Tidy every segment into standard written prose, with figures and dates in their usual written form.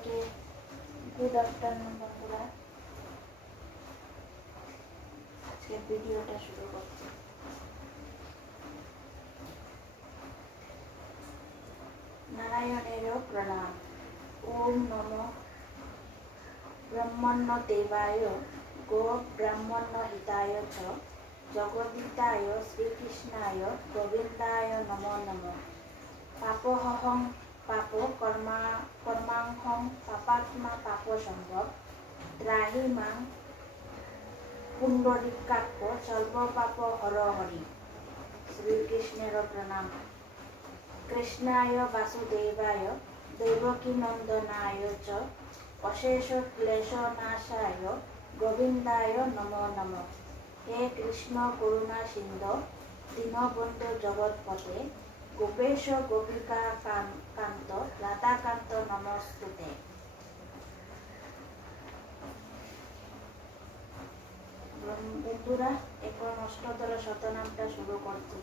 সবাইকে good afternoon বন্ধুরা। আজকে ভিডিওটা শুরু করছি। নারায়ণেরও প্রণাম। ওম নমো ব্রহ্মণ্য দেবায় গো ব্রাহ্মণ্য হিতায় চ জগদ্ধিতায় শ্রীকৃষ্ণায় গোবিন্দায় নমো নমঃ। পাপহং পাপ কর্মাংহং পাপাত্মা পাপ সম্ভব ত্রাহি মাং পুণ্ডরিকাক্ষ সর্ব পাপ হর হরি। শ্রীকৃষ্ণের প্রণাম। কৃষ্ণায় বাসুদেবায় দেবকী নন্দনায় চ অশেষ ক্লেশ নাশায় গোবিন্দায় নমো নমঃ। হে কৃষ্ণ করুণা সিন্ধু দীনবন্ধু জগৎপতে গোপেশ গোপিকা কান্ত রাধাকান্ত নমস্তুতে। বন্ধুরা, এখন অষ্টদল শতনামটা শুরু করছি।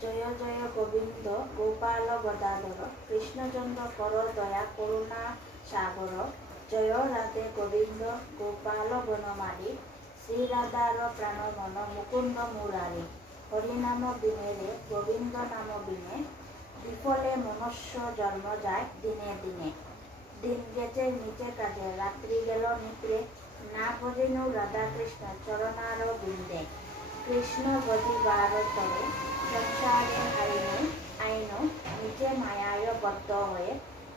জয় জয় গোবিন্দ গোপাল গদাধর কৃষ্ণচন্দ্র কর দয়া করুণা সাগর। জয় রাধে গোবিন্দ গোপাল বনমালী শ্রীরাধার প্রাণমন মুকুন্দ মুরারি। হরিনাম বিনে গোবিন্দ নাম বিনে বিফলে মনুষ্য জন্ম যায় দিনে দিনে। দিন গেছে নিচে কাজে রাত্রি গেল নিদ্রে না ভজিনু রাধা কৃষ্ণ চরণার বৃন্দে। কৃষ্ণ ভজিবার তরে সংসারে আইন নিচে মায়ায় বদ্ধ হয়ে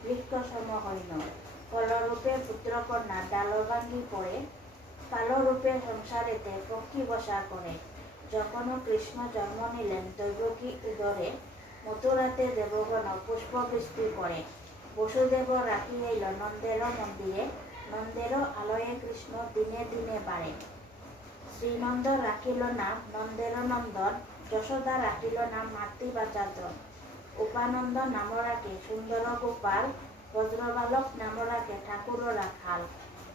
বৃক্ষ সম হইন। ফলরূপে পুত্রকন্যা ডাল ভাঙ্গি পড়ে কালরূপে সংসারেতে পক্ষী বসা করে। যখন কৃষ্ণ জন্ম নিলেন দৈবকী উদরে মথুরাতে দেবগণ পুষ্পবৃষ্টি করে। বসুদেব রাখি এল নন্দের মন্দিরে নন্দের আলয়ে কৃষ্ণ দিনে দিনে বাড়ে। শ্রীনন্দ রাখিল নাম নন্দের নন্দন যশোদা রাখিল নাম মাতৃবাচাদন। উপানন্দ নাম রাখে সুন্দর গোপাল বজ্রবালক নাম রাখে ঠাকুর রাখাল।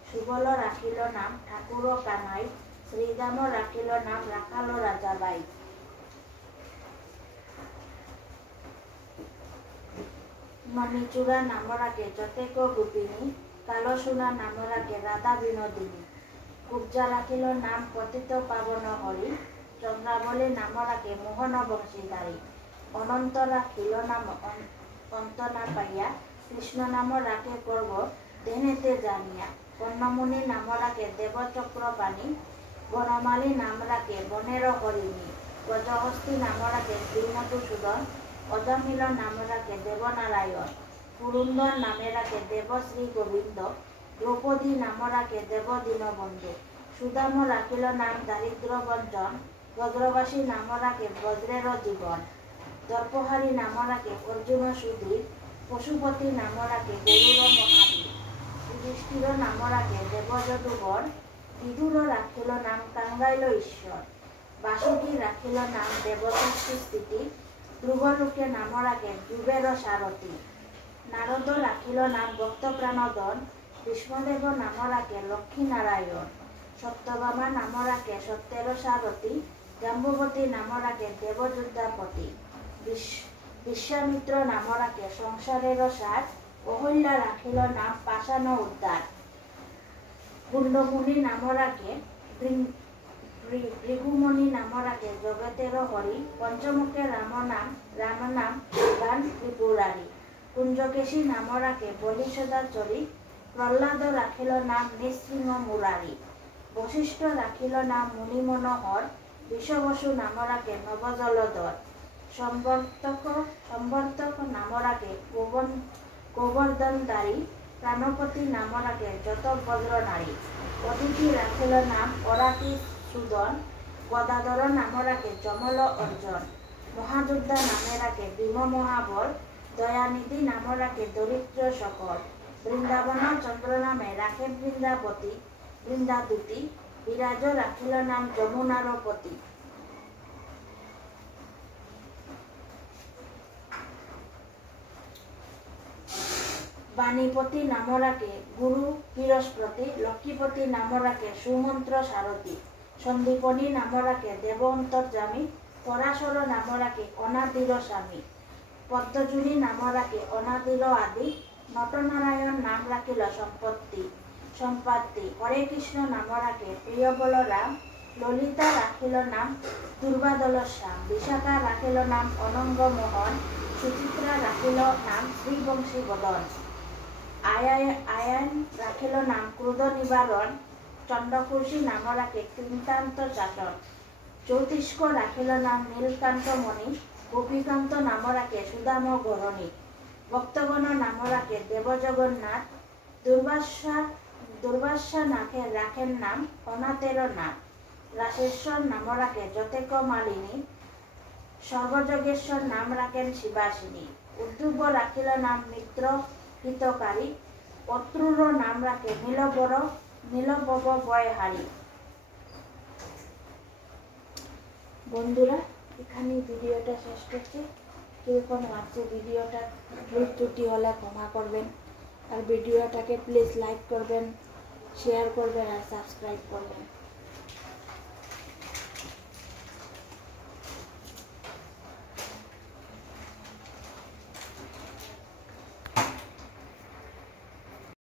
সুবল রাখিল নাম ঠাকুর কানাই শ্রীদাম রাখিল নাম রাখাল রাজাবাই। মণিচূড়া নাম রাখে যতেক গোপিনী কালো সোনা নাম রাখে রাধা বিনোদিনী। কুব্জা রাখিল নাম পতিত পাবন হরি চন্দ্রাবলী নাম রাখে মোহন বংশীধারী। অনন্ত রাখিল নাম অন্ত না পাইয়া কৃষ্ণ নাম রাখে গর্ব দেনেতে জানিয়া। কর্ণমুনি নাম রাখে দেবচক্রপাণী বনমালী নাম রাখে বনের হরিণী। গজহস্তি নাম রাখে শ্রীমধুসূদন অজামিল নাম রাখে দেবনারায়ণ। পুরন্দর নামে রাখে দেবশ্রী গোবিন্দ দ্রৌপদী নাম রাখে দেব দীনবন্ধু। সুদাম রাখিল নাম দারিদ্র বঞ্চন ব্রজবাসী নাম রাখে ব্রজের জীবন। দর্পহারী নাম রাখে অর্জুন সুধীর পশুপতি নাম রাখে গরুর মহাবীর। যুধিষ্ঠির নাম রাখে দেবযদুবর বিদুর রাখিল নাম কাঙ্গাইল ঈশ্বর। বাসুকী রাখিল নাম দেবশক্তি স্থিতি ধ্রুবলোকে নাম রাখে ধ্রুবের সারথী। নারদ রাখিল নাম ভক্ত প্রাণদন ভীষ্মদেব নাম রাখে লক্ষ্মী নারায়ণ। সত্যভামা নাম রাখে সত্যের সারথী জাম্বুবতী নাম রাখে দেবযোদ্ধাপতি। বিশ্বামিত্র নাম রাখে সংসারের সার অহল্যা রাখিল নাম পাষাণ উদ্ধার। কুণ্ডমুনি নাম রাখে ভৃগুমণি নাম রাখে জগতের হরি। পঞ্চমুখে রাম নাম গান ত্রিপুরারি। কুঞ্জকেশী নাম রাখে বলি সদাচরি প্রহ্লাদ রাখিল নাম নৃসিংহ মুরারি। বশিষ্ঠ রাখিল নাম মুনি মনোহর বিষবসু নাম রাখে নবজলধর। সম্বর্তক নাম রাখে গোবর্ধনধারী প্রাণপতি নাম রাখে যত বজ্র নারী। অদিতি রাখিল নাম অরাতি সুদন গদাধর নাম রাখে যমল অর্জন। মহাযোদ্ধা নামে রাখে ভীম মহাবল দয়ানিধি নাম রাখে দরিদ্র সকল। বৃন্দাবন চন্দ্র নামে রাখে বৃন্দাবতী বৃন্দাদূতি বিরাজ রাখিল নাম যমুনার পতি। বাণীপতি নাম রাখে গুরু বৃহস্পতি লক্ষ্মীপতি নাম রাখে সুমন্ত্র সারথী। সন্দীপনী নাম রাখে দেব অন্তর্যামী পরাশর নাম রাখে অনাদির স্বামী। পদ্মজুনি নাম রাখে অনাদির আদি নটনারায়ণ নাম রাখিল সম্পত্তি। হরে কৃষ্ণ নাম রাখে প্রিয় বলরাম। ললিতা রাখিল নাম দুর্বাদল শ্যাম। বিশাখা রাখিল নাম অনঙ্গ মোহন। সুচিত্রা রাখিল নাম শ্রীবংশী বদন। আয়ান রাখিল নাম ক্রোধ নিবারণ। চন্দ্রকৌশী নাম রাখে কৃন্তান্ত শাসন। জ্যোতিষ্ক রাখিল নাম নীলকান্ত মণি। গোপীকান্ত নাম রাখে সুদাম গরণী। ভক্তগণ নাম রাখে দেব জগন্নাথ। দুর্বাসা রাখেন নাম অনাথের নাম। রাসেশ্বর নাম রাখে যতেক মালিনী। সর্বযোগেশ্বর নাম রাখেন শিবাসিনী। উদ্ধব রাখিল নাম মিত্র হিতকারী। অত্রুর নাম রাখে নীলবব বয়হারী। বন্ধুরা, এখানে ভিডিওটা শেষ করছি। কিরকম লাগছে ভিডিওটা ভুল ত্রুটি হলে ক্ষমা করবেন। আর ভিডিওটাকে প্লিজ লাইক করবেন, শেয়ার করবেন আর সাবস্ক্রাইব করবেন।